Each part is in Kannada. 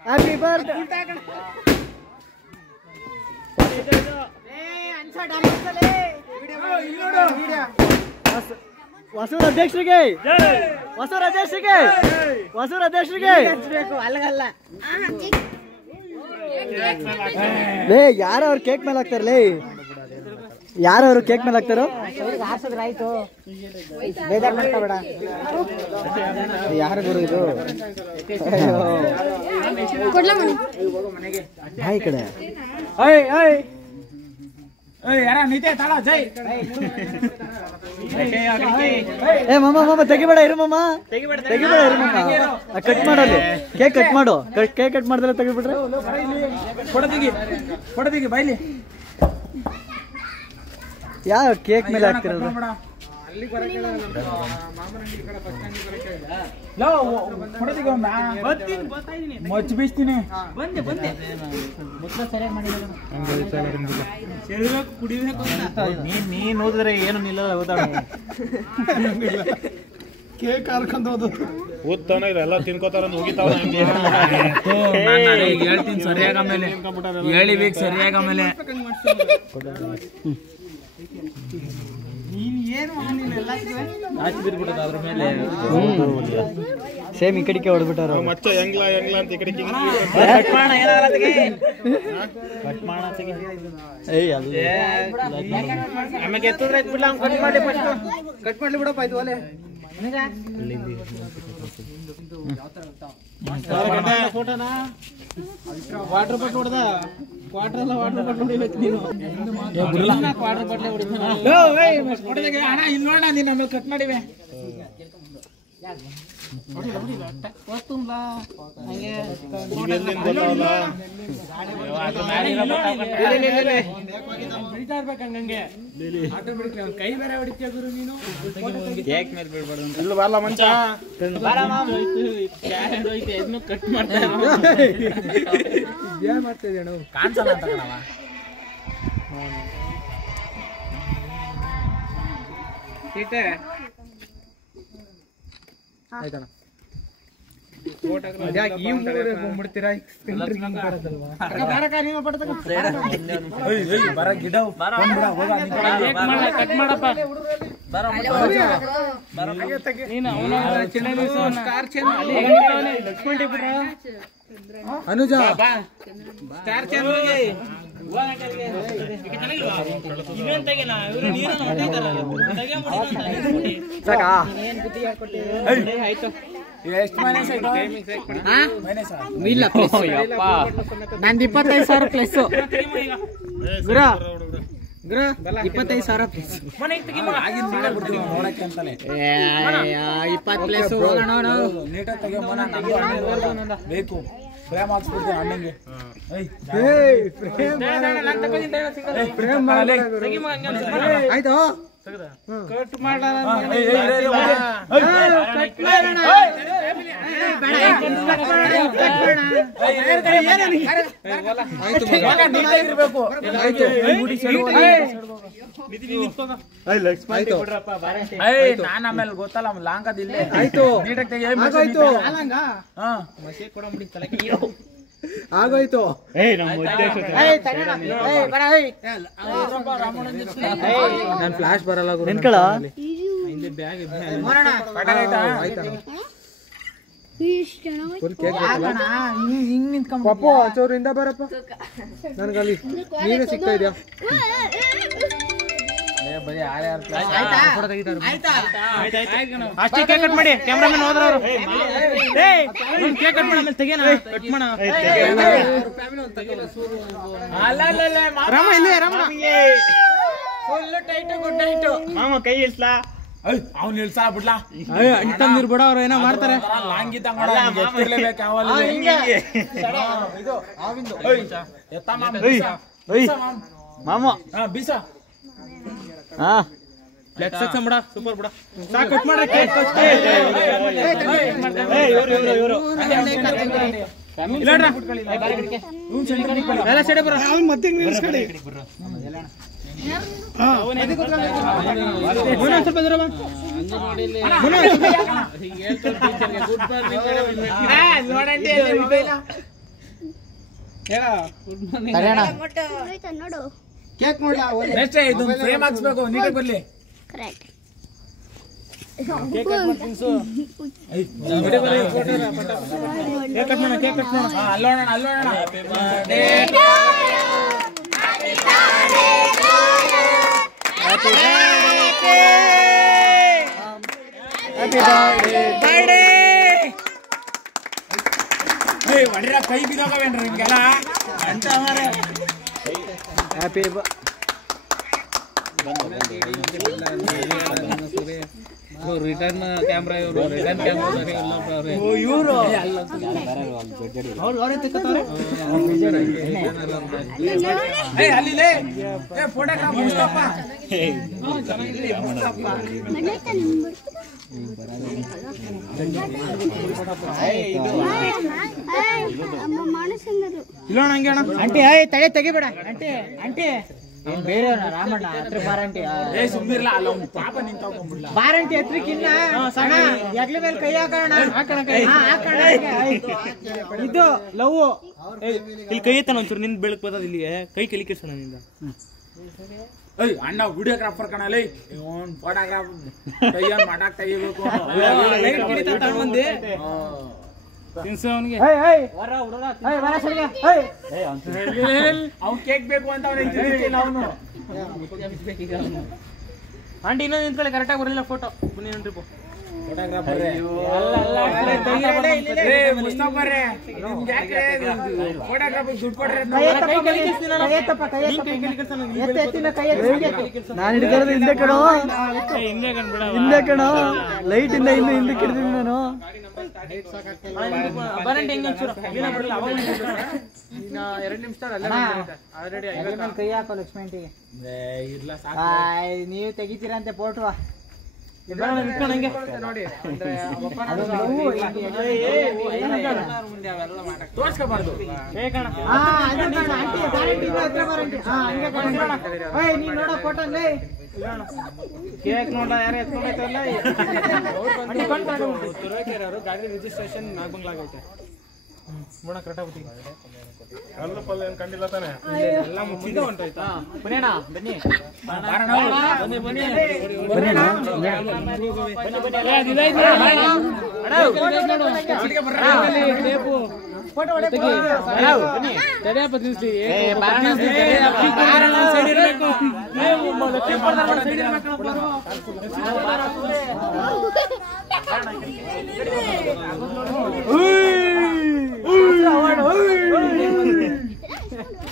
ಹ್ಯಾಪಿ ಬರ್ತ್ಡೇ ಹೊಸೂರು ಅಧ್ಯಕ್ಷರಿಗೆ ಅಲ್ಲಗಲ್ಲ ಲೇ ಯಾರವ್ರು ಕೇಕ್ ಮೇಲೆ ಹಾಕ್ತಾರಲೇ ಯಾರವರು ಕೇಕ್ ಮೇಲೆ ಹಾಕ್ತಾರೋ ಆಯ್ತು ಬೇಜಾರು ಮಾಡ್ಕೋಬೇಡ ಯಾರು ಗುರು ಇದು ಈ ಕಡೆ ಏ ಮಮ್ಮ ತೆಗಿಬೇಡ ಇರು ಮಮ್ಮ ಕಟ್ ಮಾಡಲ್ಲಿ ಕೇಕ್ ಕಟ್ ಮಾಡು ಕೇಕ್ ಕಟ್ ಮಾಡಿದ್ರೆ ತೆಗಿಬಿಟ್ರೆ ಕೊಡದಿಗಿ ಬೈಲಿ ಯಾವ ಕೇಕ್ ಮೇಲೆ ಹಾಕ್ತಿರೋದು ಮಚ್ಚ ಬೀಸ್ತೀನಿ ನೀನ್ ಓದಿದ್ರೆ ಏನು ನಿಲ್ಲಲ್ಲ ಓದಾಡ ಕೇಕ್ ಹಾರ್ಕೊಂಡು ಓದೋದು ಓದ್ತಾನ ಇದೆಲ್ಲ ತಿನ್ಕೋತಾರ ಹೋಗಿತಾವ ಹೇಳ್ತೀನಿ ಸರಿಯಾಗ ಆಮೇಲೆ ಹೇಳಿಬೇಕು ಸರಿಯಾಗ ಆಮೇಲೆ ಸೇಮ್ ಈ ಕಡೆಗೆ ಹೊಡೆದ್ಬಿಟ್ಟಾರ ಮತ್ತೆ ಹೆಂಗ್ಲ ಅಂತ ಈ ಕಡೆಗೆ ಕಟ್ ಮಾಡ್ಲಿ ಬಿಡಪ್ಪ ಇದು ಒಲೆ ವಾಟರ್ ಬಟ್ ಹೊಡೆದ ಕ್ವಾರ್ಟರ್ ಎಲ್ಲ ವಾಟರ್ ಬಟ್ ಹೊಡಿಬೇಕು ನೀನು ಕ್ವಾರ್ಟರ್ ಬಟ್ಲೆ ಹೊಡಿತಾನೆ ಅಣ್ಣ ಇಲ್ಲಿ ನೋಡ ನೀನು ಆಮೇಲೆ ಕಟ್ ಮಾಡಿವೆ ಕೈ ಬೇರೆ ಹೊಡಿತೀಯ ಗುರು ನೀನು ಇಲ್ಲ ಬರಲ್ಲ ಮಂಚ ಕಟ್ ಮಾಡ್ತಾ ಏನ್ ಮಾಡ್ತಿದ್ದೆ ನಾವು ಕಾಣಿಸಲ್ಲ ಅಂತ ಕಣವ ಆಯ್ತಣ್ಣ ಅನುಜ ಎಷ್ಟು ಮೈನಸ್ ಇಲ್ಲ ನಂದು 25,000 ಪ್ಲಸ್ ಗುರ 25,000 ಪ್ಲಸ್ 20 ಪ್ಲಸ್ ಬೇಕು ಪ್ರೇಮ್ ಹಾಕ್ಸ್ಬಿಡ್ತೀನಿ ಅಣ್ಣಂಗೆ ಆಯ್ತು ಕಟ್ ನಾನು ಆಮೇಲೆ ಗೊತ್ತಲ್ಲ ಲಾಂಗದಿಲ್ಲ ಆಯ್ತು ಆಗೋಯ್ತು ನನ್ ಫ್ಲಾಶ್ ಬರಲ್ಲ ಪಪ್ಪು ಚೌರಿಂದ ಬರಪ್ಪ ನನ್ಗಲ್ಲಿ ನೀವೇ ಸಿಗ್ತಾ ಇದೆಯಾ ಅಷ್ಟೇ ಕೇಕ್ ಕಟ್ ಮಾಡಿ ಕ್ಯಾಮ್ರಾಮನ್ ಹೋದ್ರವ್ರು ಕೇಕ್ ಕಟ್ ಮಾಡಿ ತೆಗೆನ ಕಟ್ ಮಾಡ ರಾಮ ಇಲ್ಲಿ Rama full tight good tight ಮಾಮ ಕೈ ಇಳ್ಸ್ಲಾ ಅವ್ನು ಇಳ್ಸಾ ಬಿಡ್ಲಾ ಅಂಟಂದಿರ್ ಬಿಡ ಅವ್ರು ಏನೋ ಮಾಡ್ತಾರೆ ಮಾಮ ಬೀಸ ಹಾ ಫ್ಲೆಕ್ಸ್ ಸೆಕ್ಷನ್ ಬಿಡ ಸೂಪರ್ ಬಿಡ ಸಾಕು ಕಟ್ ಮಾಡ್ರೆ ಕೇಕ್ ಕೇಕ್ ನೋಡ್ಲಾ ಫ್ರೇಮ್ ಹಾಕ್ಸ್ಬೇಕು ನೀಟಾಗಿ ಬರ್ಲಿ ಅಲ್ಲೋಣ ಹೊಡಿರ ಕೈ ಬಿದ್ದೋಗವೇನ್ರಿ ನಿಮ್ಗೆಲ್ಲ ಅಂತ happy return camera return aunty ತಡೆ ತೆಗಿಬೇಡ ಆಂಟಿ ಆಂಟಿ ಬೇರೆ ರಾಮಣ್ಣ ಹತ್ರ ಬಾರಂಟಿ ಬಾರಂಟಿ ಹತ್ರಕ್ಕಿನ್ನ ಎಗ್ಲ ಮೇಲೆ ಕೈ ಹಾಕೋಣ ಇದು ಲವ್ ಇಲ್ಲಿ ಕೈ ಎತ್ತಾನ ಒಂಚೂರು ನಿಂದ ಬೆಳಕ್ ಬರ್ತದ ಇಲ್ಲಿ ಕೈ ಕಲಿಕೆಸೋಣ ನಿಂದ ಅಣ್ಣ ವಿಡಿಯೋಗ್ರಾಫರ್ ಕಣಲಿ ಫೋಟೋಗ್ರಾಫ್ ಮಾಡಕ್ ತೆಗಿಬೇಕು ಅವ್ನು ಕೇಕ್ ಬೇಕು ಅಂತ ಅವನು ಆಂಟಿ ಇನ್ನೊಂದು ನಿಂತ್ಕೊಳ್ಳಿ ಕರೆಕ್ಟಾಗಿ ಬರಲಿಲ್ಲ ಫೋಟೋ ಟ್ರಿಪ್ ನಾನು ಹಿಡಿದಿರೋದು ಹಿಂದೆ ಕಣೋ ಹಿಂದೆ ಕಣೋ ಲೈಟ್ ಇಂದ ಇನ್ನು ಹಿಂದಕ್ಕೆ ಹಿಡಿದಿನಿ ನಾನು ಕೈ ಹಾಕೋ ಲಕ್ಷ್ಮೀಗೆ ನೀವು ತೆಗಿತೀರಂತೆ ಫೋಟೋ ತೋರ್ಸ್ಕೋಬಾರ್ದು ಕೇಕ್ ನೋಡ ಯಾರು ಎತ್ಕೊಂಡೈತಲ್ಲ ಗಾಡಿ ರಿಜಿಸ್ಟ್ರೇಷನ್ ನಾಗಬಂಗ್ಲಾಗೈತೆ ನೋಡ ಕರೆಕ್ಟಾಗಿ ಕಂಡಿಲ್ಲ ತಾನೆ ಎಲ್ಲ ಮುಚ್ಚಿದೆ ಹೊಂಟಾಯ್ತಾ ಬನ್ನಿ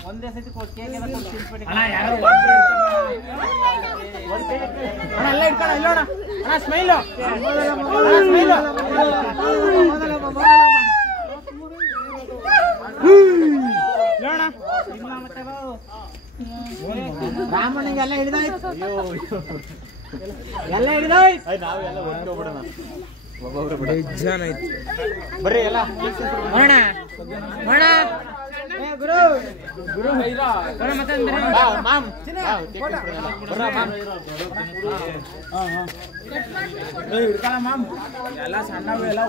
ಒಂದೇ ಸತಿ ಕೇಕ್ ಎಲ್ಲ ಇಟ್ಕೋಣ ಇಲ್ಲೋಣ ಸ್ಮೈಲ್ ರಾಮಣ್ಣಗೆ ಎಲ್ಲ ಹಿಡಿದಾಯ್ತು ಎಲ್ಲ ಹಿಡಿದಾಯ್ತು ಬರ್ರಿ ಎಲ್ಲ ಗುರು ಮಾಮ್ ಎಲ್ಲ ಸಣ್ಣವೆಲ್ಲ